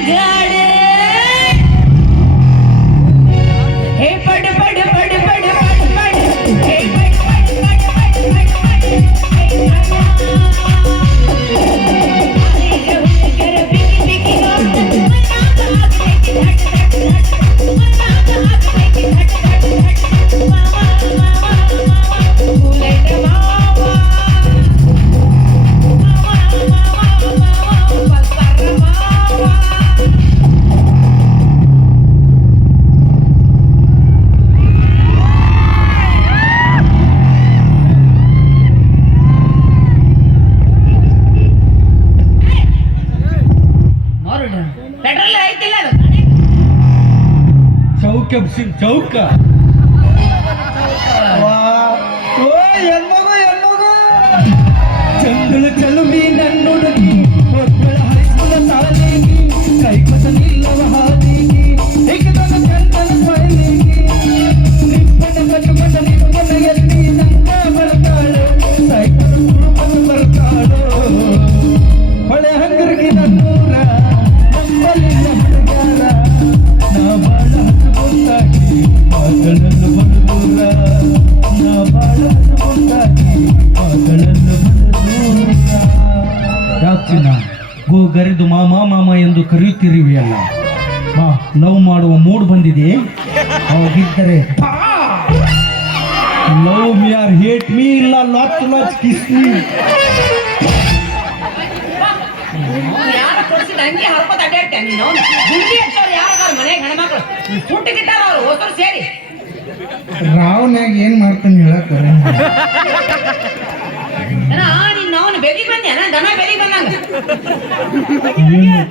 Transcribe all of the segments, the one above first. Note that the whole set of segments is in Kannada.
ಗಾಡಿ Jacob Sintoka. ಅವಾಗಿದ್ದರೆ love me or hate me ಇಲ್ಲ ಲಾಚ್ ಲಾಚ್ ಕಿಸ್ ಮೀ. ರಾವ್ನಾಗ ಏನ್ ಮಾಡ್ತಾನೆ ಹೇಳಕ್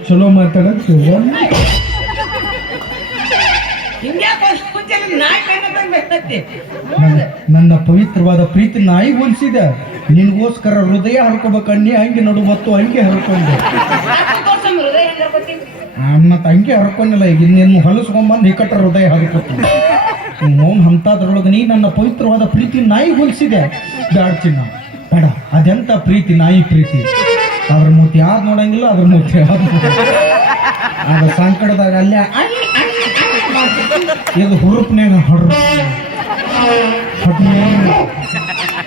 ಚಲೋ ಮಾತಾಡಕ್ಕೆ ನನ್ನ- ಪವಿತ್ರವಾದ ಪ್ರೀತಿ ನಾಯಿ ಹೊಲಿಸಿದ ನಿನ್ಗೋಸ್ಕರ ಹೃದಯ ಹರ್ಕೋಬೇಕನ್ನಿ ಹಂಗೆ ನೋಡು ಮತ್ತು ಹಂಗೆ ಹರ್ಕೊಂಡೆ. ಮತ್ತ ಹೆಂಗ್ ಹರ್ಕೊತಿ? ಮತ್ತೆ ಹಂಗೆ ಹರ್ಕೊಂಡಿಲ್ಲ ಈಗ ನಿನ್ನ ಹೊಲಸ್ಕೊಂಬಂದು ನಿಕಟ ಹೃದಯ ಹರ್ಕೊತೀನಿ ನೋನ್ ಹಂತಾದ್ರೊಳಗೆ ನೀ ನನ್ನ ಪವಿತ್ರವಾದ ಪ್ರೀತಿ ನಾಯಿ ಹೊಲಿಸಿದೆ ಬ್ಯಾಡ ಚಿನ್ನ. ಬೇಡ ಅದೆಂತ ಪ್ರೀತಿ ನಾಯಿ ಪ್ರೀತಿ? ಅದ್ರ ಮೂತಿ ಯಾರು ನೋಡಂಗಿಲ್ಲ ಅದ್ರ ಮೂತಿ ಅದ್ರ ಅದ ಸಂಕಟದಾಗ ಅಲ್ಲೇ. ಇದು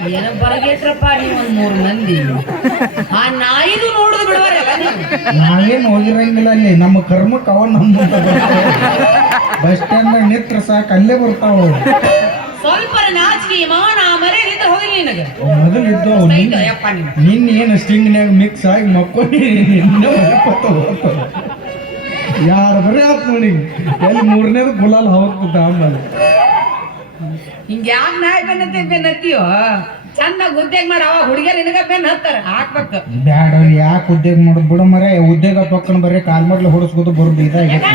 ಏನೋ ಬರಗೇಟ್ರಪ್ಪ ನೀವು ಒಂದ್ ಮೂರು ಮಂದಿ. ಆ ನಾಯಿದು ನೋಡುದು ನಾವೇನು ಹೋಗಿರಂಗಿಲ್ಲ ಅಲ್ಲಿ. ನಮ್ಮ ಕರ್ಮಕ್ಕೆ ಅವ ನಮ್ಮ ಬಸ್ ಸ್ಟ್ಯಾಂಡ್ ನಿತ್ರ ಸಾಕು ಅಲ್ಲೇ ಬರ್ತಾವ ಸ್ವಲ್ಪ ನಾಚಿಕೆ ಮಾನ ಮರ್ಯಾದಿದ್ರೆ ಹೋಗಿ ನಿನಗೆ? ಅವು ಮೊದಲು ಇದ್ದವು ಸೈಟ್ ಯಪ್ಪ ನೀವು ನಿನ್ನ ಏನು ಸ್ಟಿಂಗ್ನ್ಯಾಗ ಮಿಕ್ಸ್ ಆಗಿ ಮಕ್ಕೊಂಡು ಇನ್ನೂ ಯಾರು ಬರೀ ಆತ್ ನೋಡಿ. ಎಲ್ಲಿ ಮೂರನೇದು ಗುಲಾಲ್ ಹೋಗ್ತದ ಆಮೇಲೆ. ಹಿಂಗ ಯಾಕೆ ನಾಯಿ ಬೆನ್ನತ್ತಿ ಬೆನ್ನತ್ತೀಯೋ? ಚಂದ ಉದ್ಯೋಗ ಮಾಡಿ. ಅವಾಗ ಹುಡುಗಿಯರು ನಿನಗ ಬೆನ್ನ ಹತ್ತಾರ. ಹಾಕ್ಬೇಕು. ಬ್ಯಾಡ ಯಾಕೆ ಉದ್ಯೋಗ ಮಾಡೋದು? ಬಿಡ ಮರೆ ಉದ್ಯೋಗ ಪಕ್ಕನ ಬರೀ ಕಾಲ್ ಮಾಡ್ಲಿ ಹೊಡಿಸ್ಕೊತ ಬರೋದು. ಇದಾಗೈತಿ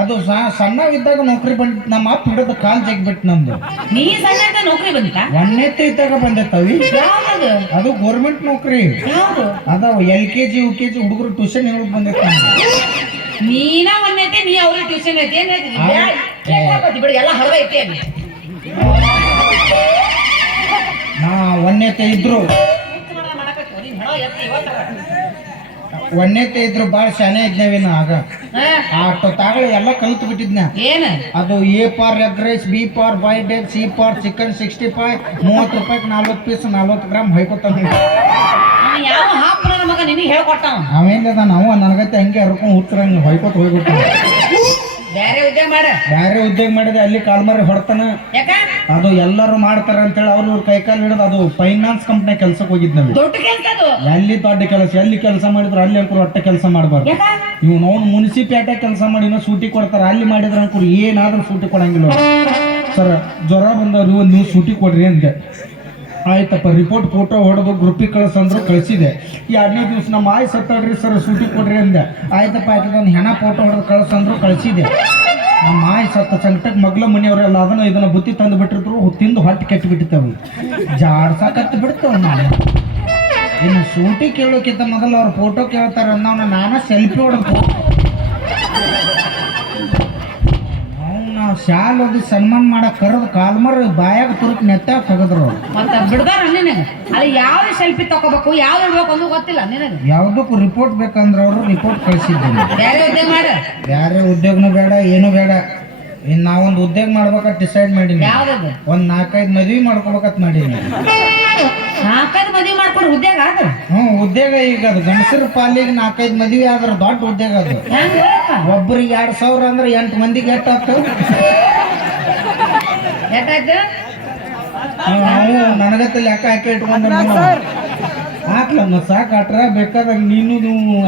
ಅದು ಸಣ್ಣ ಸಣ್ಣವಿದ್ದಾಗ ನೌಕರಿ ಬಂದ್ ನಮ್ಮ ಅಪ್ಪ ಹಿಡಿದು ಕಾಲ್ ಜಗ್ಬಿಟ್ಟು ನಮ್ದು. ನೀ ಸಣ್ಣ ನೌಕರಿ ಬಂತ ಒಂದನೇತೆ ಇದ್ದಾಗ ಬಂದೈತವಿ ಯಾವ್ದು? ಅದು ಗೌರ್ಮೆಂಟ್ ನೌಕರಿ. ಅದಾವ L K G U K G ಹುಡುಗರು ಟ್ಯೂಷನ್ ಹೇಳಕ್ ಬಂದೈತೆ ನಮ್ಗೆ. ನೀನ ಒಂದೈತೆ ನೀ ಅವ್ರಿಗೆ ಟ್ಯೂಷನ್ ಐತಿ ಬಿಡು ಎಲ್ಲ ಹರದ ಐತಿ ಅಲ್ಲಿ. ನಾ ಒಂದೈತೆ ಇದ್ರು. ಇವತ್ತರ. ಇದ್ರು ಭಾಳ ಶಾನೆ ಇದ್ನೇವೇನು ಆಗ? ಆ ತಾಗಳ ಎಲ್ಲ ಕಲ್ತು ಬಿಟ್ಟಿದ್ನ. ಏನ? ಅದು A for egg rice B for boiled egg C for chicken sixty five ಮೂವತ್ತು ರೂಪಾಯಿಗೆ ನಲ್ವತ್ತು ಪೀಸ್ ನಲ್ವತ್ತು ಗ್ರಾಮ್ ಹೈಕೊತಾನ ಯಾವ ಮಗ ನಿನಗೆ ಅವೇನಿದ ನಾವು ನನಗತ್ತೆ ಹಂಗೆ ಹರ್ಕೊಂಡು ಹುತ್ತರಂಗೆ ಹೊಯ್ಕೊತ ಹೋಗ್ಬಿಟ್ಟು ಬೇರೆ ಉದ್ಯೋಗ ಮಾಡ. ಬೇರೆ ಉದ್ಯೋಗ ಮಾಡಿದೆ ಅಲ್ಲಿ ಕಾಲ್ಮಾರಿ ಹೊಡ್ತಾನ. ಅದು ಎಲ್ಲರೂ ಮಾಡ್ತಾರ ಅಂತೇಳಿ ಅವ್ರು ಕೈ ಕಾಲು ಹಿಡಿದು ಅದು ಫೈನಾನ್ಸ್ ಕಂಪ್ನಿ ಕೆಲ್ಸಕ್ಕೆ ಹೋಗಿದ್ ನಾವು ದೊಡ್ಡ ಕೆಲ್ಸ ಅದು. ಎಲ್ಲಿ ದೊಡ್ಡ ಕೆಲಸ ಎಲ್ಲಿ ಕೆಲಸ ಮಾಡಿದ್ರು ಅಲ್ಲಿ ಅಂಕರು ಒಟ್ಟ ಕೆಲಸ ಮಾಡಬಾರ್ದು. ಯಾಕ? ಇವ್ ನಾವು ಮುನ್ಸಿಪಾಲ್ಟಿ ಕೆಲಸ ಮಾಡಿ ಸೂಟಿ ಕೊಡ್ತಾರ ಅಲ್ಲಿ ಮಾಡಿದ್ರ ಅಂಕರು ಏನಾದ್ರೂ ಸೂಟಿ ಕೊಡಂಗಿಲ್ಲ ಸರ್ ಜ್ವರ ಬಂದವ್ರು ಒಂದು ನೀವು ಸೂಟಿ ಕೊಡ್ರಿ ಅಂದೆ. ಆಯ್ತಪ್ಪ ರಿಪೋರ್ಟ್ ಫೋಟೋ ಹೊಡೆದು ಗ್ರೂಪಿಗೆ ಕಳ್ಸಂದ್ರು ಕಳಿಸಿದೆ. ಎರಡನೇ ದಿವಸ ನಮ್ಮ ಆಯ್ ಸತ್ತಾಡ್ರಿ ಸರ್ ಸೂಟಿ ಕೊಡ್ರಿ ಅಂದೆ. ಆಯ್ತಪ್ಪ ಆಯ್ತದ ಒಂದು ಹೆಣ ಫೋಟೋ ಹೊಡೆದು ಕಳ್ಸಂದ್ರು ಕಳಿಸಿದೆ. ನಮ್ಮ ಸತ್ತ ಸಂಕಟಕ್ಕೆ ಮಗ್ಲ ಮನೆಯವರೆಲ್ಲ ಅದನ್ನು ಇದನ್ನ ಬುತ್ತಿ ತಂದು ಬಿಟ್ಟಿದ್ರು ತಿಂದು ಹೊಟ್ಟೆ ಕೆಟ್ಟು ಬಿಟ್ಟಿತ್ತವು ಜಾಡ್ಸಾಕತ್ತು ಬಿಡ್ತೇವೆ ನಾನು ಇನ್ನು ಸೂಟಿ ಕೇಳೋಕ್ಕಿಂತ ಮೊದಲು ಅವ್ರ ಫೋಟೋ ಕೇಳ್ತಾರೆ ಅನ್ನೋನ ನಾನು ಸೆಲ್ಫಿ ಹೊಡೆದು ನಾವು ಶಾಲ್ ಒದ್ದು ಸನ್ಮಾನ ಮಾಡಕ್ ಕರೆದು ಕಾಲ್ಮರ್ ಬಾಯಾಗ ತುರುಕ್ ನೆತ್ತಾಗ ತೆಗೆದ್ರು. ಅವ್ರು. ಮತ್ತ ಬಿಡ್ದಾರ ನಿನಗ ಅಲ್ಲಿ ಯಾವ ಸೆಲ್ಫಿ ತಗೋಬೇಕು ಯಾವ್ದು ಇಡ್ಬೇಕು ಅನ್ನೋ ಗೊತ್ತಿಲ್ಲ ನಿನಗೆ. ಯಾವ್ದಕ್ಕೂ ರಿಪೋರ್ಟ್ ಬೇಕಂದ್ರೆ ಅವರು ರಿಪೋರ್ಟ್ ಕಳಿಸಿದ್ದೀನಿ. ಬೇರೆ ಉದ್ಯೋಗ ಮಾಡ. ಬೇರೆ ಉದ್ಯೋಗನೂ ಬೇಡ ಏನೂ ಬೇಡ. ಇನ್ನು ನಾವೊಂದು ಉದ್ಯೋಗ ಮಾಡ್ಬೇಕಂತ ಡಿಸೈಡ್ ಮಾಡೀನಿ. ಒಂದ್ ಒಂದು ನಾಲ್ಕೈದು ಮದ್ವೆ ಮಾಡ್ಕೋಬೇಕಂತ ಮಾಡೀನಿ. ನಾಲ್ಕೈದು ಮದ್ವಿ ಮಾಡ್ಕೊಂಡು ಉದ್ಯೋಗ ಅದು? ಹ್ಞೂ ಉದ್ಯೋಗ ಈಗ ಅದು. ಗಂಡಸರ ಪಾಲಿಗೆ ನಾಲ್ಕೈದು ಮದ್ವಿ ಆದ್ರೆ ದೊಡ್ಡ ಉದ್ಯೋಗ ಅದು? ಒಬ್ಬರಿಗೆ ಎರಡು ಸಾವಿರ ಅಂದ್ರೆ ಎಂಟು ಮಂದಿಗೆ ಎಷ್ಟಾಗ್ತು ಎಷ್ಟಾಯ್ತು ನಾವು ನನಗತ್ತೆ ಲೆಕ್ಕ ಹಾಕಿ ಇಟ್ಕೊಂಡು ಹಾಕ್ಲ ಮತ್ತೆ ಸಾಕು ಅಟ್ರ ಬೇಕಾದಾಗ ನೀನು ನೀವು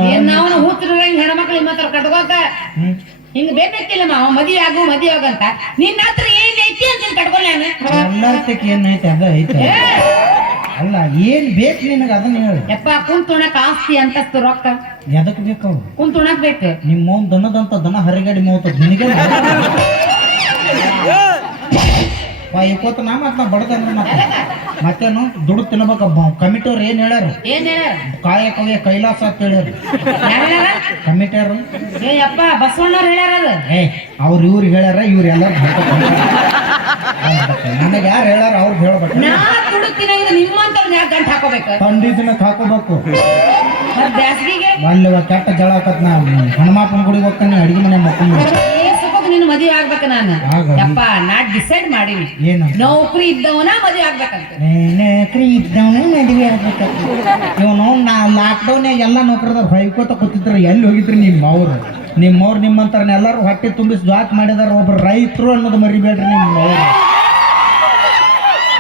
ಹೆಣ್ಮಕ್ಳು ಮಾತ್ರ ಹತ್ರ ಕಟ್ಕೋತ. ಹ್ಮ್. ಹಿಂಗ್ ಬೇಕಿಲ್ಲ ಮಾವ ಮದಿ ಆಗು ಮದಿ ಆಗಂತ ನಿನ್ನ ಹತ್ರ ಏನ್ ಐತಿ ಅಂತ ಕಟ್ಕೊಂಡ್ಯಾನಕ್ಕೆ ಎಲ್ಲಾರ್ತಿಕ್ ಏನೈತೆ ಅದ ಐತೆ. ಅಲ್ಲ ಏನ್ ಬೇಕು ನಿನಗೆ ಅದನ್ನ ಹೇಳು. ಯಪ್ಪ ಕುಂತುಣಕ್ ಆಸ್ತಿ ಅಂತಸ್ತು ರೊಕ್ಕ. ಎದಕ್ ಬೇಕು? ಕುಂತುಣಕ್ ಬೇಕು. ನಿಮ್ಮ ದನದಂತ ದನ ಹರಿಗಡಿ ಮೂವತ್ತ ನಿನಗೆ ಇಪ್ಪತ್ತು ನಾ ಮತ್ತ ಬಡದಂದ್ರ ಮತ್ತೆ ಮತ್ತೇನು? ದುಡ್ಡು ತಿನ್ಬೇಕಪ್ಪ. ಕಮಿಟಿಯವ್ರು ಏನ್ ಹೇಳ್ಯಾರ? ಏನ್ ಹೇಳ್ಯಾರ? ಕಾಯಕವೇ ಕೈಲಾಸ ಅಂತ ಹೇಳ್ಯಾರ. ಕಮಿಟಿಯವರು? ಏ ಯಪ್ಪ ಬಸವಣ್ಣವ್ರು ಹೇಳ್ಯಾರ ಅದು. ಏ ಅವ್ರು ಇವ್ರಿಗೆ ಹೇಳ್ಯಾರ ಇವ್ರು ಎಲ್ಲಾರು ನನಗೆ ಯಾರು ಹೇಳ್ಯಾರ ಅವ್ರಿಗೆ ಹೇಳ್ಬೇಕು ನಾ ಯಾಕೆ ಗಂಟು ಹಾಕೋಬೇಕು? ತಂಡಿದಿನಕ್ಕೆ ಹಾಕೋಬೇಕು. ಅಲ್ಲಿ ಕೆಟ್ಟ ಜಳ ಹಾಕತ್ ನಾ ಹನುಮಾಪನ ಗುಡಿಗೆ ಹೋಗ್ತಾನೆ ಅಡಿಗೆ ಮನೆ ಮಕ್ಕಳು ಆಗ್ಬೇಕು ನಾನು. ಯಪ್ಪ ನಾ ಡಿಸೈಡ್ ಮಾಡೀನಿ. ಏನು? ನೌಕರಿ ಇದ್ದವನ ಮದುವೆ ಆಗ್ಬೇಕಂತ. ನೌಕರಿ ಇದ್ದವನ ಮದುವೆ ಆಗ್ಬೇಕಂತ. ಇವನು ನಾ ಲಾಕ್ಡೌನ್ ಎಲ್ಲ ನೌಕರದ ಹೊಯ್ಕೋತ ಕೂತಿದ್ರು. ಎಲ್ಲಿ ಹೋಗಿದ್ರು ನಿಮ್ಮ ಅವ್ರು ನಿಮ್ಮವ್ರು ನಿಮ್ಮಂತಾರನ್ನ ಎಲ್ಲರೂ ಹೊಟ್ಟೆ ತುಂಬಿಸಿ ಜಾಕ್ ಮಾಡಿದಾರ. ಒಬ್ರು ರೈತರು ಅನ್ನೋದು ಮರಿಬೇಡ್ರಿ ನಿಮ್ಮ ಅವ್ರು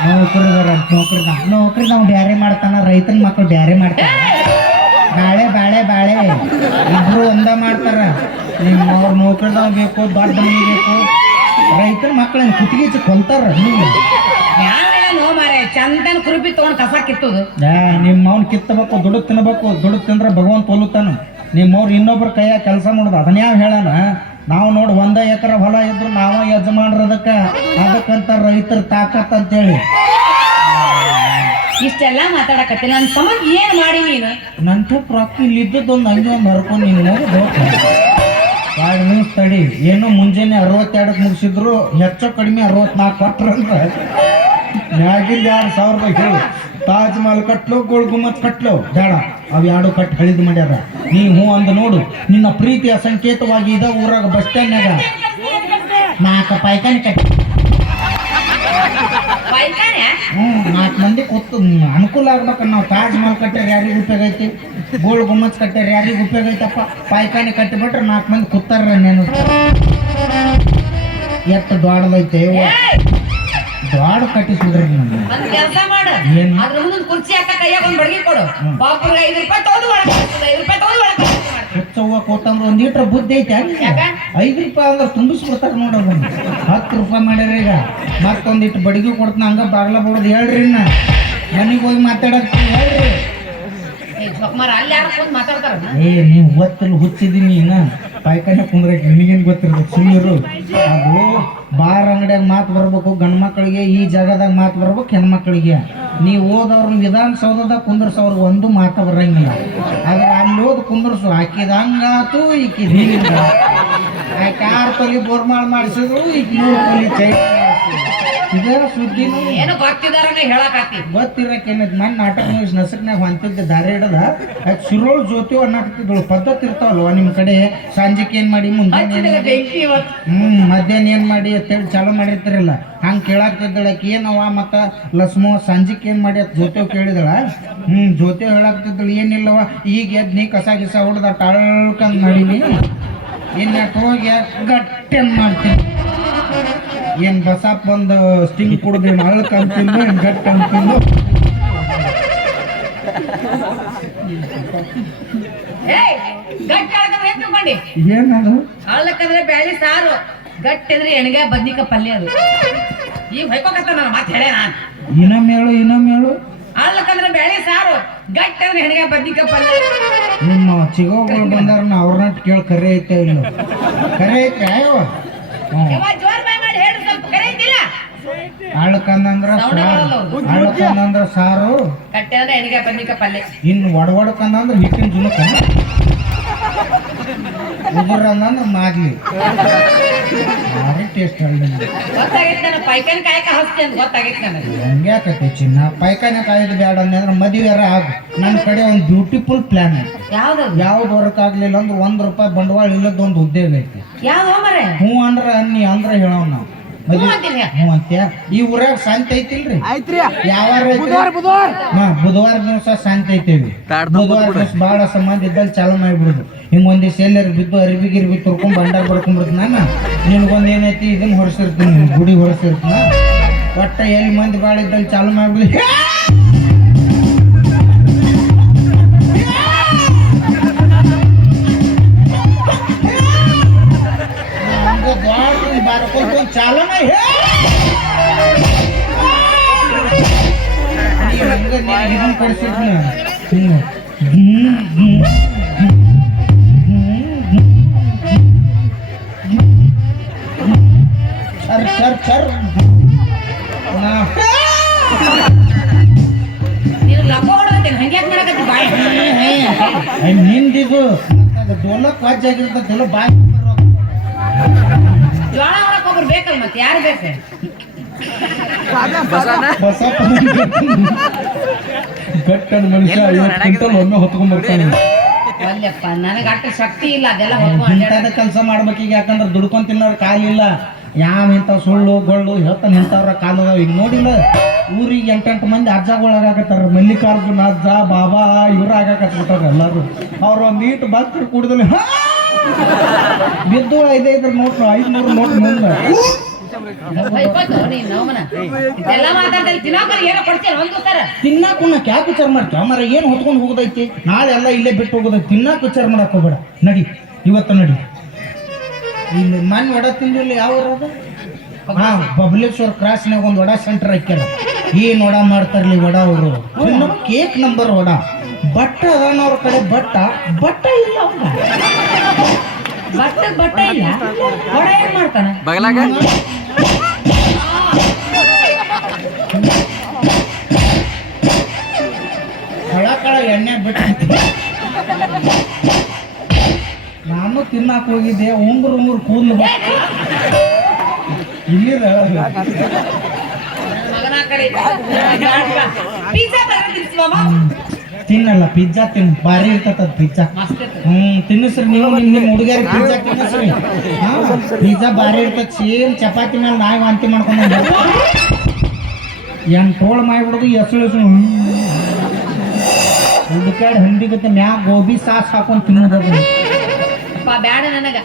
ನೌಕರಿದಾರ ನೌಕರಿ ನೌಕರಿ ನಾವು ಬ್ಯಾರೆ ಮಾಡ್ತಾನ ರೈತನ ಮಕ್ಕಳು ಬ್ಯಾರೆ ಮಾಡ್ತಾನ. ಬಾಳೆ ಬಾಳೆ ಬಾಳೆ. ಇಬ್ರು ಒಂದ ಮಾಡ್ತಾರ. ನಿಮ್ಮ ಅವ್ರ ನೌಕರಿದಾಗ ಬೇಕು ದೊಡ್ಡ ಮನೆ ಬೇಕು. ರೈತನ ಮಕ್ಕಳನ್ನ ಕುತ್ತಿಗೆ ಕೊಲ್ತಾರ ಯಾವ ನೋ ಮಾರೆ ಚಂದನ ಕುರುಪಿ ತಗೊಂಡ್ ಕಸ ಕಿತ್ತದ. ನಿಮ್ಮ ಅವ್ನ ಕಿತ್ತಬೇಕು ದುಡ್ಡು ತಿನ್ಬೇಕು ದುಡ್ಡು ತಿಂದ್ರೆ ಭಗವಂತ ನಿಮ್ಮ ನಿಮ್ಮವ್ರು ಇನ್ನೊಬ್ರ ಕೈಯಾಗ ಕೆಲಸ ಮಾಡೋದು ಅದನ್ನ ಯಾವ ಹೇಳಾನ ನಾವು ನೋಡಿ ಒಂದ ಎಕರೆ ಹೊಲ ಇದ್ರು ನಾವ ಯಜಮಾನ್ರ ಅದಕ್ಕೆ ಅದಕ್ಕಂತ ರೈತರ ತಾಕತ್ ಅಂತೇಳಿ. ಇಷ್ಟೆಲ್ಲ ಮಾತಾಡಕತ್ತಿ ನನ್ ಸಮ ಏನ್ ಮಾಡಿ ನೀನು? ನಂತ ರೊಕ್ಕ ಇಲ್ಲಿ ಒಂದ್ ಹಂಗೆ ಒಂದು ಹರ್ಕೊಂಡು ನೀನು ಎರಡು ನಿಮಿಷ ತಡಿ. ಏನು ಮುಂಜಾನೆ ಅರವತ್ತೆರಡಕ್ಕೆ ಮುಗಿಸಿದ್ರು ಹೆಚ್ಚು ಕಡಿಮೆ ಅರವತ್ನಾಲ್ಕು ಕೊಟ್ರಂದ್ರ. ಮ್ಯಾಗಿಂದ ಎರಡು ಸಾವಿರ ಹೇಳು ತಾಜ್ ಮಹಲ್ ಕಟ್ಲು ಗೋಳ್ ಗುಮ್ಮತ್ ಕಟ್ಲು. ಬೇಡ ಅವು ಎರಡು ಕಟ್ ಹಳಿದು ಮಾಡ್ಯಾರ. ನೀ ಹ್ಞೂ ಅಂದ ನೋಡು ನಿನ್ನ ಪ್ರೀತಿಯ ಸಂಕೇತವಾಗಿ ಇದ ಊರಾಗ ಬಸ್ ಸ್ಟ್ಯಾಂಡ್ನಾಗ ನಾಲ್ಕು ಪಾಯ್ಕಾನಿ ಕಟ್ಟಿ. ಹ್ಞೂ ನಾಲ್ಕು ಮಂದಿ ಕೂತು ಅನುಕೂಲ ಆಗ್ಬೇಕ ನಾವು ತಾಜ್ ಮಹಲ್ ಕಟ್ಟಾರ ಯಾರಿಗೆ ಉಪಯೋಗ ಐತಿ? ಗೋಳ್ ಗುಮ್ಮತ್ ಕಟ್ಟಾರ ಯಾರಿಗೂ ಉಪಯೋಗ ಐತಪ್ಪ ಪಾಯ್ಕಾನಿ ಕಟ್ಟಿಬಿಟ್ರೆ ನಾಲ್ಕು ಮಂದಿ ಕುತ್ತಾರ ನೇನು ಎತ್ತ ದೊಡ್ಡದೈತೆ ದ್ವಾಡ ಕಟ್ಟಿಸ್ಬಿಡ್ರಿ ನನ್ನ ಒಂದ್ ಕೆಲಸ ಮಾಡು. ಏನು? ಅದ್ರ ಮುಂದೊಂದ್ ಕುರ್ಚಿ ಹಾಕ ಕೈಯಾಗ ಒಂದ್ ಬಡಗಿ ಕೊಡು. ಪಾಪುರ್ಗೆ ಐದು ರೂಪಾಯಿ ತಗೊಂಡು ಒಳಗೆ ಹಾಕ್ತದೆ, ಐದು ರೂಪಾಯಿ ತಗೊಂಡು ಒಳಗೆ ಹಾಕ್ತದೆ. ಹುಚ್ಚವ್ವ ಕೂತಂದ್ರೆ ಒಂದು ಲೀಟ್ರ್ ಬುದ್ಧಿ ಐತೆ ಯಾಕ? ಐದು ರೂಪಾಯಿ ಅಂದ್ರೆ ತುಂಬಿಸ್ಬಿಡ್ತಾರ ನೋಡೋದು ಹತ್ತು ರೂಪಾಯಿ ಮಾಡ್ಯಾರ ಈಗ. ಮತ್ತೊಂದಿಟ್ಟು ಬಡಿಗೆ ಕೊಡ್ತಾನ ಹಂಗ ಬಾಗ್ಲ ಬಿಡೋದು ಹೇಳ್ರಿ ಇನ್ನ. ಮನೆಗೆ ಹೋಗಿ ಮಾತಾಡಕ್ ಹೇಳ್ರಿ. ಏ, ಹುಚ್ಚಿದ್ದೀನಿ ಅದು ಬಾರ್ ಅಂಗಡಿಯಾಗ ಮಾತು ಬರ್ಬೇಕು ಗಂಡು ಮಕ್ಕಳಿಗೆ ಈ ಜಾಗದಾಗ ಮಾತು ಬರ್ಬೇಕು ಹೆಣ್ಮಕ್ಳಿಗೆ ನೀವು ಓದವ್ರನ್ನ ವಿಧಾನಸೌಧದಾಗ ಕುಂದ್ರಸೋರ್ಗೆ ಒಂದು ಮಾತ ಬರಂಗಿಲ್ಲ. ಆದ್ರೆ ಅಲ್ಲಿ ಓದ್ ಕುಂದ್ರಸು ಹಾಕಿದಂಗಾತು ಈಕಿದ ಹಿಂಗ ತೊಲಿ ಬೋರ್ಮಾಳ್ ಮಾಡಿಸಿದ್ರು ಮೂರು ತೊಲಿ ಚೈ ಇದೇ ಸುದ್ದಿ ಏನು ಗೊತ್ತಿದಾರನೇ ಹೇಳಕತ್ತಿ. ಗೊತ್ತಿರಕೇನೈತಿ ಮನ್ ನಾಟಕ ಮುಗಿಸ್ ನಸಕ್ನಾಗ ಹೊಂತಿದ್ದೆ ದಾರಿ ಹಿಡದ ಆಕೆ ಸುರೋಳ್ ಜ್ಯೋತಿ ನಾಟಕದಳು ಪದ್ಧತಿ ಇರ್ತಾವಲ್ವ ನಿಮ್ಮ ಕಡೆ? ಸಂಜೆಕ್ ಏನು ಮಾಡಿ ಮುಂದೆ ಹ್ಮ್ ಮಧ್ಯಾಹ್ನ ಏನ್ ಮಾಡಿ ಅಂತೇಳಿ ಚಾಲು ಮಾಡಿರ್ತಿರಲ್ಲ. ಹಂಗ್ ಕೇಳಾಕ್ತಿದ್ದಳ ಆಕಿ ಏನವ ಮತ್ತ ಲಸ್ಮೋ ಸಂಜೆಕ್ ಏನ್ ಮಾಡಿ? ಅಂತ ಜ್ಯೋತಿ ಕೇಳಿದಳ. ಹ್ಮ್ ಜ್ಯೋತಿ ಹೇಳಾಕ್ತಿದ್ದಳು ಏನಿಲ್ಲವ ಈಗ ಎದ್ ನೀ ಕಸ ಗಿಸ ಹೊಡೆದ ಟಳ್ಕಂದ್ ಮಾಡೀನಿ ಇನ್ನ ಹೋಗಿ ಗಟ್ಟೆನ್ ಮಾಡ್ತೀನಿ. ಏನ್ ಬಸಪ್ಪ ಒಂದು ಸ್ಟಿಂಗ್ ಕುಡ್ದು ಅಳ್ಕ ಅಂತಿಂದು ಏನ್ ಗಟ್ಟ ಅಂತಿಂದು ಅಳಕಂದ್ರೆ ಏನದು? ಅಳ್ಳಕ್ಕಂದ್ರೆ ಬ್ಯಾಳಿ ಸಾರು. ಗಟ್ಟಿ ಅಂದ್ರೆ ಎಣ್ಗಾಯ ಬದ್ನಿಕ ಪಲ್ಯ ಅದು. ಈಗ ಹೊಯ್ಕೋಕತ್ತ ನಾನು ಮತ್ತೆ ಹೇಳ ನಾನು? ಇನ್ನೊಮ್ಮೆ ಹೇಳು ಇನ್ನೊಮ್ಮೆ ಹೇಳು. ಅಳಕಂದ್ರೆ ಬ್ಯಾಳಿ ಸಾರು. ಗಟ್ಟಿ ಅಂದ್ರೆ ಎಣ್ಗಾಯ ಬದ್ನಿಕ ಪಲ್ಯ ನಿಮ್ಮ ಚಿಗೋಗಳು ಬಂದಾರ ಅವ್ರನ್ನ ಕೇಳಿ ಕರೆ ಐತೆ ಇಲ್ಲ ಕರೆ ಐತೆ ಅಯ್ಯೋ. ಜೋರ್ ಅಳ್ಳಕಂದಂದ್ರ. ಅಳ್ಳಕಂದಂದ್ರ ಸಾರು. ಕಟ್ಟೆ ಅಂದ್ರೆ ಎಣ್ಗಾಯ ಬಂದಿಕ ಪಲ್ಯ ಇನ್ನು ಒಡವಡಕಂದಂದ್ರ ಹಿಟ್ಟಿನ ಜುನಕ ಉದುರ ಅಂದ್ರೆ ಮಾಗ್ಲಿ ಭಾರಿ ಟೇಸ್ಟ್ ಹೇಳಿ ಗೊತ್ತಾಗೈತೆ ನನಗೆ. ಪೈಕನ್ ಕಾಯಕ ಹಸ್ತಿ ಅಂತ ಗೊತ್ತಾಗೈತೆ ನನಗೆ. ಹಂಗ್ಯಾಕತಿ ಚಿನ್ನ? ಪೈಕನ ಕಾಯ್ದು ಬೇಡ ಅಂದ್ರೆ ಮದುವೆರ ಆಗು. ನನ್ನ ಕಡೆ ಒಂದು ಬ್ಯೂಟಿಫುಲ್ ಪ್ಲಾನ್ ಐತಿ. ಯಾವ್ದು? ಯಾವ್ದು ವರ್ಕ್ ಆಗ್ಲಿಲ್ಲ ಅಂದ್ರೆ ಒಂದ್ ರೂಪಾಯಿ ಬಂಡವಾಳ ಇಲ್ಲದ ಒಂದು ಉದ್ಯೋಗ ಐತಿ. ಯಾವ್ದು ಮರೆ? ಹ್ಞೂ ಅಂದ್ರೆ ಅನ್ನಿ ಅಂದ್ರೆ ಹೇಳವ್ ನಾವು. ಹ್ಞೂ ಅಂತ್ಯ? ಈ ಊರಾಗ ಶಾಂತಿ ಐತಿಲ್ರಿ? ಯಾವಾರ ಹಾ ಬುಧವಾರ ದಿವಸ ಶಾಂತಿ ಐತೇವಿ ಬುಧವಾರ ದಿವಸ ಬಹಳ ಸಂಬಂಧ ಇದ್ದಲ್ಲಿ ಚಾಲು ಮಾಡಿಬಿಡುದು. ಹಿಂಗ ಒಂದಿವ್ಸ ಎಲ್ಲರೂ ಬಿದ್ದು ಅರಿವಿ ಗಿರ್ಬಿ ತುರ್ಕೊಂಡ್ ಬಂಡಾರ ಬಡ್ಕೊಂಡ್ಬಿಡ್ತು ನಾನು. ನಿನ್ಗೊಂದ್ ಏನೈತಿ? ಇದನ್ನ ಹೊರಸಿರ್ತೀನಿ ಗುಡಿ ಹೊರಸಿರ್ತೀನಿ. ಒಟ್ಟ ಎಲ್ಲಿ ಮಂದಿ ಭಾಳ ಇದ್ದಲ್ಲಿ ಚಾಲು ಮಾಡ್ಬಿಡಿ. चालू नाही चर चर चर ನಿಂದಿಗೂ ಡೋಲಕ್ ವಾಜ್ಯ ಆಗಿರ್ತದೆ ಬಾಯಿ ಮತ್ತೆ ಯಾರು ಬೇಕು? ಗಟ್ಟನ ಮನುಷ್ಯ ಕ್ವಿಂಟಲ್ ಒಮ್ಮೆ ಹೊತ್ಕೊಂಡ್ ಬರ್ತಾನೆ. ಅಲ್ಲಪ್ಪ ನನಗೆ ಅಷ್ಟು ಶಕ್ತಿ ಇಲ್ಲ ಅದೆಲ್ಲ ಕೆಲಸ ಇಂಥದ ಕೆಲಸ ಮಾಡ್ಬೇಕೀಗ ಯಾಕಂದ್ರೆ ದುಡ್ಕೊಂಡ್ ತಿನ್ನೋರ್ ಕಾಲಿಲ್ಲ ಯಾವ ಇಂಥ ಸುಳ್ಳು ಗೊಳ್ಳು ಹೇಳ್ತ ಇಂಥವ್ರ ಕಾಲು ಅದಾವ ಈಗ ನೋಡಿಲ್ಲ ಊರಿಗೆ ಎಂಟೆಂಟು ಮಂದಿ ಅಜ್ಜಗಳು ಆಗಾಕತ್ತಾರ ಮಲ್ಲಿಕಾರ್ಜುನ ಅಜ್ಜ ಬಾಬಾ ಇವ್ರ ಆಗಾಕತ್ಬಿಟ್ಟಾರ ಎಲ್ಲಾರು. ಅವ್ರು ಒಂದ್ ನೀಟ್ ಭಕ್ತರು ಕುಡಿದಲ್ಲಿ ಬಿದ್ದು ಐದೈದ್ರ ನೋಟ್ ಐದ್ನೂರು ನೋಟ್ ಮುಂದೆ. ತಿನ್ನಾಕ ಉಣ್ಣಾಕ ಯಾಕೆ ವಿಚಾರ ಮಾಡ್ತೀವಿ ಮರ ಏನು ಹೊತ್ಕೊಂಡು ಹೋಗೋದೈತಿ? ನಾಳೆ ಎಲ್ಲ ಇಲ್ಲೇ ಬಿಟ್ಟು ಹೋಗೋದೈತಿ. ತಿನ್ನಾಕ ವಿಚಾರ ಮಾಡಕ್ ಹೋಗ್ಬೇಡ. ನಡಿ ಇವತ್ತು ನಡಿ. ಇಲ್ಲಿ ಮನ್ ವಡ ತಿಂದಿಲ್ಲ ಯಾವ ಹಾ ಬಬಲೇಶ್ವರ್ ಕ್ರಾಸ್ನಾಗ ಒಂದು ವಡಾ ಸೆಂಟರ್ ಹಾಕ್ಯಾರ. ಏನ್ ವಡಾ ಮಾಡ್ತಾರಲಿ ವಡ ಅವರು? Cake number vada. ಬಟ್ಟ ಅದಾನ ಅವ್ರ ಕಡೆ ಬಟ್ಟ. ಬಟ್ಟ ಇಲ್ಲ ಬಟ್ಟ ಬಟ್ಟ ಇಲ್ಲ. ವಡ ಏನ್ ಮಾಡ್ತಾನ? ಕಳ ಕಳ ಎಣ್ಣೆ ಬಿಟ್ಟು ನಾನು ತಿನ್ನಾಕ ಹೋಗಿದ್ದೆ ಉಂಗುರು ಉಂಗುರು ಕೂದಲು ಮಗನ ಕಡೆ ತಿನ್ನಲ್ಲ ಪಿಜ್ಜಾ ತಿನ್ ಭಾರಿ ಇರ್ತದ ಪಿಜ್ಜಾ ಹ್ಮ್ ತಿನ್ನಿಸ್ರಿ ನೀವು ನಿಮ್ ನಿಮ್ ಹುಡುಗಿಯರಿಗೆ ಪಿಜ್ಜಾ ತಿನ್ನಿಸ್ರಿ. ಹಾ ಪಿಜ್ಜಾ ಭಾರಿ ಇರ್ತದ ಸೇಮ್ ಚಪಾತಿ ಮೇಲೆ ನಾಯಿ ವಾಂತಿ ಮಾಡ್ಕೊಂಡು ಏನ್ ಟೋಳ್ ಮಾಡಿಬಿಡುದು ಎಸಳು ಎಸಳು. ಹುಡುಕಾಡಿ ಹಂದಿಗತ್ತೆ ಮ್ಯಾಗ ಗೋಬಿ ಸಾಸ್ ಹಾಕೊಂಡು ತಿನ್ನೋದು ಬ್ಯಾಡ ನನಗ.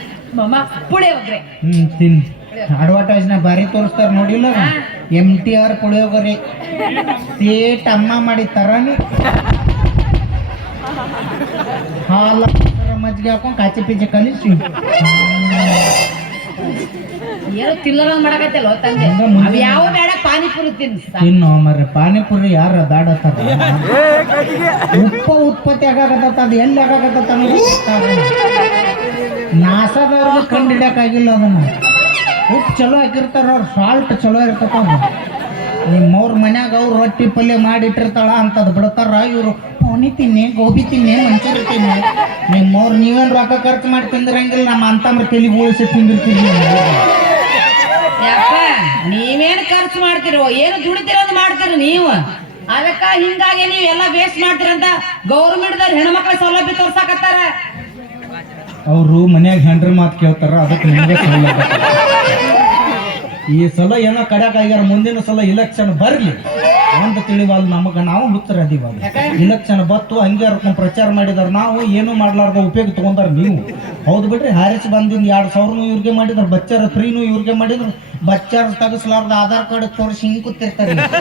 ಪುಳಿ ಒಗ್ರೆ ಹ್ಮ್ ತಿನ್. ಅಡ್ವರ್ಟೈಸ್ನ ಬಾರಿ ತೋರಿಸ್ತಾರ ನೋಡಿಲ್ಲ M T R puliyogare. Sett ಅಮ್ಮ ಮಾಡಿ ತರಾನಿ. ಹಾಲ ಮಜ್ಜಿಗೆ ಹಾಕೊಂಡ್ ಕಾಚಿ ಪಿಚ್ಚಿ ಕಲಿಸಿ ಏನೋ ತಿಲ್ಲರ ಮಾಡಕತ್ತಲ್ಲ ತಂದೆ. ಅವ್ ಯಾವ ಬೇಡ ಪಾನಿಪುರಿ ತಿನ್ಸ ಇನ್ನು ಮರ ಪಾನಿಪುರಿ ಯಾರ ದಾಡತ್ತಾರ ಉಪ್ಪ ಉತ್ಪತ್ತಿ ಆಗಾಕತ್ತ ಅದು ಎಲ್ಲಿ ಆಗಾಕತ್ತ ನಾಸದವ್ರಿಗೆ ಕಂಡು ಹಿಡಿಯಕ್ಕಾಗಿಲ್ಲ ಅದನ್ನ ಉಪ್ಪು ಚಲೋ ಹಾಕಿರ್ತಾರ ಅವ್ರು ಸಾಲ್ಟ್ ಚಲೋ ಇರ್ತದ ನಿಮ್ಮವ್ರ ಮನ್ಯಾಗ ಅವ್ರು ರೊಟ್ಟಿ ಪಲ್ಯ ಮಾಡಿಟ್ಟಿರ್ತಾಳ ಅಂತದ್ ಬಿಡ್ತಾರ ಇವರು. ಪೋನಿ ತಿನ್ನಿ ಗೋಬಿ ತಿನ್ನಿ ಮಂಚೂರಿ ತಿನ್ನಿ. ನಿಮ್ಮವ್ರು ನೀವೇನು ರೊಕ್ಕ ಖರ್ಚು ಮಾಡಿ ತಿಂದಿರಂಗಿಲ್ಲ ನಮ್ಮ ಅಂತಮ್ರ ತಲೆ ಬೋಳಿಸಿ ತಿಂದಿರ್ತೀವಿ ಯಪ್ಪ ನೀವೇನು ಖರ್ಚು ಮಾಡ್ತಿರೋ? ಏನು ದುಡಿತಿರೋದು ಮಾಡ್ತೀರಿ ನೀವು? ಅದಕ್ಕ ಹಿಂಗಾಗಿ ನೀವು ಎಲ್ಲ ವೇಸ್ಟ್ ಮಾಡ್ತೀರಂತ ಗೌರ್ಮೆಂಟ್ ದವ್ರ ಹೆಣ್ಮಕ್ಳ ಸೌಲಭ್ಯ ತೋರ್ಸಾಕತ್ತಾರ. ಅವರು ಮನ್ಯಾಗ ಹೆಂಡ್ರ ಮಾತು ಕೇಳ್ತಾರ ಅದಕ್ಕೆ ನಿಮಗೆ ಸೌಲಭ್ಯ. ಈ ಸಲ ಏನೋ ಕಡಕ್ ಆಗ್ಯಾರ ಮುಂದಿನ ಸಲ ಇಲೆಕ್ಷನ್ ಬರ್ಲಿ. ಒಂದು ತಿಳಿವಲ್ ನಮಗ ನಾವು ಹುತ್ತರ ಅದೀವಾಗ. ಇಲೆಕ್ಷನ್ ಬತ್ತು ಹಂಗೆ ಪ್ರಚಾರ ಮಾಡಿದಾರ ನಾವು, ಏನು ಮಾಡ್ಲಾರ್ದ ಉಪಯೋಗ ತಗೊಂಡಾರ ನೀವು. ಹೌದು ಬಿಡ್ರಿ, ಹ್ಯಾರಿಸ್ ಬಂದಿಂದ ಎರಡು ಸಾವಿರನು ಇವ್ರಿಗೆ ಮಾಡಿದ್ರು, ಬಚ್ಚಾರ ಫ್ರೀನು ಇವ್ರಿಗೆ ಮಾಡಿದ್ರು, ಬಚ್ಚಾರ ತಗಸ್ಲಾರ್ದ ಆಧಾರ್ ಕಾರ್ಡ್ ತೋರಿಸಿ ಹಿಂಗ್ ಕೂತಿರ್ತಾರೆ ನಾವು.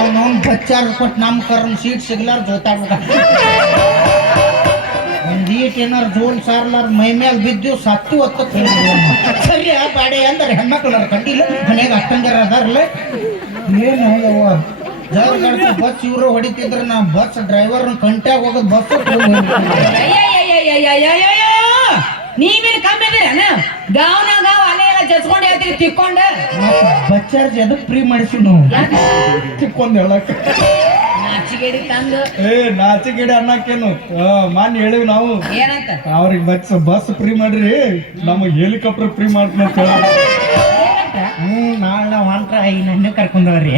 ಅವ್ನವ್ನ ಬಚ್ಚಾರ ಕೊಟ್ಟು ನಮ್ಮ ಕರ್ನ ಸೀಟ್ ಸಿಗ್ಲಾರ ಜೋತಾಡ್ಬೇಕ ನೀಟ್ ಏನಾರು ಜೋನ್ ಸಾರ್ನಾರ ಮೈ ಮೇಲೆ ಬಿದ್ದು ಸತ್ತು ಹೊತ್ತು ಸರಿ, ಆ ಬಾಡೆ ಅಂದ್ರೆ ಹೆಣ್ಮಕ್ಳು ಕಂಡಿಲ್ಲ ಮನೆಗೆ ಅಷ್ಟಂಗರ ಅದಾರಲ್ಲ ಏನು ಯವ್ವ ಬಸ್ ಇವರು ಹೊಡಿತಿದ್ರೆ, ನಾ ಬಸ್ ಡ್ರೈವರ್ ಕಂಟ್ಯಾಗ ಹೋಗೋದು ಬಸ್ ನೀವೇನು ಕಮ್ಮಿ ಇದೀರನ ಗಾವನ ಗಾವ ಎಲ್ಲ ಜಸ್ಕೊಂಡು ಹೇಳ್ತೀರಿ ಬಸ್ ಚಾರ್ಜ್ ಅದು ಫ್ರೀ ಮಾಡಿಸಿ ನಾವು ತಿಕ್ಕೊಂಡು ಹೇಳಕ್ಕೆ ನಾಚಿ ಗಿಡ ತಂದು. ಏ ನಾಚಿಗಿಡಿ ಅನ್ನಕ್ಕೇನು? ಮಾನ್ ಹೇಳಿವ್ ನಾವು. ಏನಂತ? ಅವ್ರಿಗೆ ಬಸ್ ಬಸ್ ಫ್ರೀ ಮಾಡ್ರಿ. ನಮಗೆ ಹೆಲಿಕಾಪ್ಟರ್ ಫ್ರೀ ಮಾಡ್ತೀನಿ ಅಂತ ಹ್ಮ್ ನಾಳೆ ನಾವು ಹೊಂಟ್ರ ಈಗ ನನ್ನೇ ಕರ್ಕೊಂಡವ್ರಿ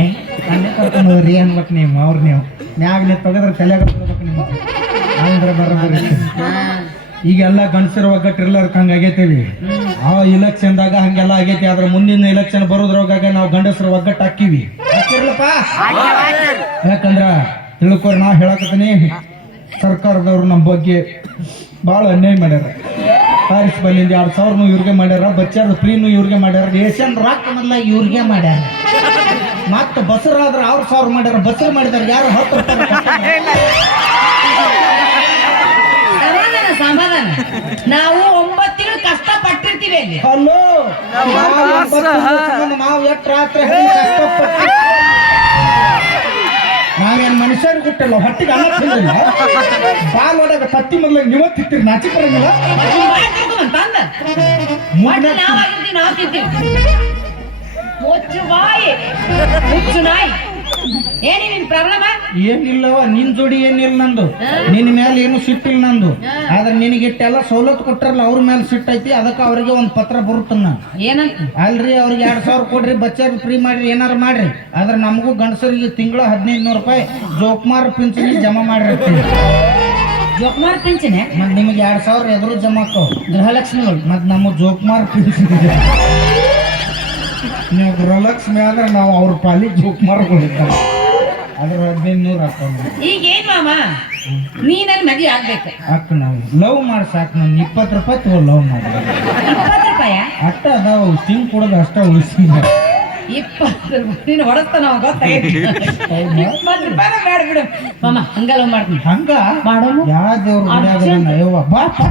ನನ್ನ ಕರ್ಕೊಂಡವ್ರಿ ಅನ್ಬೇಕು ನೀವು ಅವ್ರ ನೀವು. ಮ್ಯಾಗ ನೀವು ತೆಗೆದ್ರೆ ತಲೆಯಾಗ ಆಂಧ್ರ ನೀವು. ಅಂದ್ರೆ ಎಲ್ಲ ಈಗೆಲ್ಲ ಗಂಡಸರ ಒಗ್ಗಟ್ಟು ಹಂಗ ಹಂಗೆ ಆಗೈತೇವಿ. ಆ ಇಲೆಕ್ಷನ್ದಾಗ ಹಂಗೆಲ್ಲ ಆಗೈತಿ ಆದ್ರೆ ಮುಂದಿನ ಇಲೆಕ್ಷನ್ ಬರೋದ್ರೊಳಗಾಗ ನಾವು ಗಂಡಸರ ಒಗ್ಗಟ್ಟು ಹಾಕಿವಿ ಯಾಕಂದ್ರ ತಿಳ್ಕೊರಿ ನಾ ಹೇಳಕತ್ತೀನಿ ಸರ್ಕಾರದವ್ರು ನಮ್ಮ ಬಗ್ಗೆ ಭಾಳ ಅನ್ಯಾಯ ಮಾಡ್ಯಾರ. ಪ್ಯಾರಿಸ್ ಬಂದಿಂದ ಎರಡು ಸಾವಿರನು ಇವ್ರಿಗೆ ಮಾಡ್ಯಾರ ಬಚ್ಚಾರ ಫ್ರೀನು ಇವ್ರಿಗೆ ಮಾಡ್ಯಾರ ಏಷ್ಯನ್ ರಾಕ್ ಮೊದಲ ಇವ್ರಿಗೆ ಮಾಡ್ಯಾರ. ಮತ್ತೆ ಬಸರಾದ್ರ ಅವ್ರ ಸಾವಿರ ಮಾಡ್ಯಾರ ಬಸರ್ ಮಾಡಿದಾರೆ ಯಾರು ಹತ್ತು ಸಮಾಧಾನ ನಾವು ಒಂಬತ್ತು ತಿಂಗಳು ಕಷ್ಟ ಪಟ್ಟಿರ್ತೀವಿ ಹಲೋ ನಾವು ಎಷ್ಟು ರಾತ್ರಿ ಕಷ್ಟಪಟ್ಟು ನಾವೇನ್ ಮನುಷ್ಯರು ಹುಟ್ಟಲ್ಲ, ಹೊಟ್ಟಿಗೆ ಅನ್ನ ತಿಂದಿಲ್ಲ. ಬಾಲ್ ಹೊಡಗ ತತ್ತಿ ಮೊದಲ ನೀವ ತಿಂತೀರಿ ನಾಚಿ ಬರಂಗಿಲ್ಲ. ನಾವು ತಿಂತೀವಿ. ಮುಚ್ಚು ಬಾಯಿ, ಮುಚ್ಚು ನಾಯಿ. ಏನಿ ನಿನ್ ಪ್ರಾಬ್ಲಮ್ ಏನಿಲ್ಲವ ನಿನ್ ಜೋಡಿ ಏನಿಲ್ಲ ನಂದು. ನಿನ್ ಮೇಲೆ ಏನು ಸಿಟ್ಟಿಲ್ಲ ನಂದು. ಆದ್ರೆ ನಿನಗಿಟ್ಟೆಲ್ಲ ಸವಲತ್ತು ಕೊಟ್ಟಾರಲ್ಲ ಅವ್ರ ಮೇಲೆ ಸಿಟ್ಟೈತಿ ಅದಕ್ಕೆ ಅವ್ರಿಗೆ ಒಂದು ಪತ್ರ ಬರುತ್ತನ್ನ ಏನಂತ? ಅಲ್ರಿ ಅವ್ರಿಗೆ ಎರಡ್ ಸಾವಿರ ಕೊಡ್ರಿ ಬಚ್ಚರ್ ಫ್ರೀ ಮಾಡ್ರಿ ಏನಾರು ಮಾಡ್ರಿ. ಆದ್ರೆ ನಮಗೂ ಗಂಡಸರಿಗೆ ತಿಂಗಳ ಹದಿನೈದು ನೂರು ರೂಪಾಯಿ ಜೋಕ್ಮಾರ್ ಪಿಂಚಣಿ ಜಮಾ ಮಾಡಿರ್ತೀವಿ. ಜೋಕ್ಮಾರ್ ಪಿಂಚಣಿ? ಮತ್ ನಿಮಗೆ ಎರಡ್ ಸಾವಿರ ಎದುರು ಜಮಾ ಗೃಹಲಕ್ಷ್ಮಿ ಗೃಹಲಕ್ಷ್ಮಿಗಳು ಮತ್ ನಮ್ಮ ಜೋಕ್ಮಾರ್ ಪಿಂಚಣಿ ನೀವು ಗೃಹಲಕ್ಷ್ಮಿ ಆದ್ರೆ ನಾವು ಅವ್ರ ಪಾಲಿಗೆ ಮಾಡ್ಕೊಂಡಿದ್ದ. ಅದ್ರ ಹದಿನೈದು ನೂರು ಹಾಕೊಂಡು. ಈಗ ಏನ್ ಮಾಮ? ನೀ ನನ್ ಮದ್ವೆ ಆಗ್ಬೇಕು. ಅಕ್ಕ ನಾವು. ಲವ್ ಮಾಡಿ ಸಾಕು ನಾನು. ಇಪ್ಪತ್ತು ರೂಪಾಯಿ ತಗೋ ಲವ್ ಮಾಡಿ. ಇಪ್ಪತ್ತು ರೂಪಾಯ? ಅಷ್ಟ ಅದಾವ ಸ್ಟಿಂಗ್ ಕೊಡೋದು ಅಷ್ಟ ಉಳಿಸಿದ ಇಪ್ಪತ್ತು ನೀನು ಹೊಡಸ್ತಾನ ಇಪ್ಪತ್ತು ರೂಪಾಯಿ ಬೇಡ ಬಿಡು. ಮಾಮ ಹಂಗಲ್ಲ ಮಾಡ್ತೀನಿ. ಹಂಗ? ಮಾಡೋನು? ಯಾವ ದೇವ್ರ ನನ್ನ ಬಾ ಬಾ.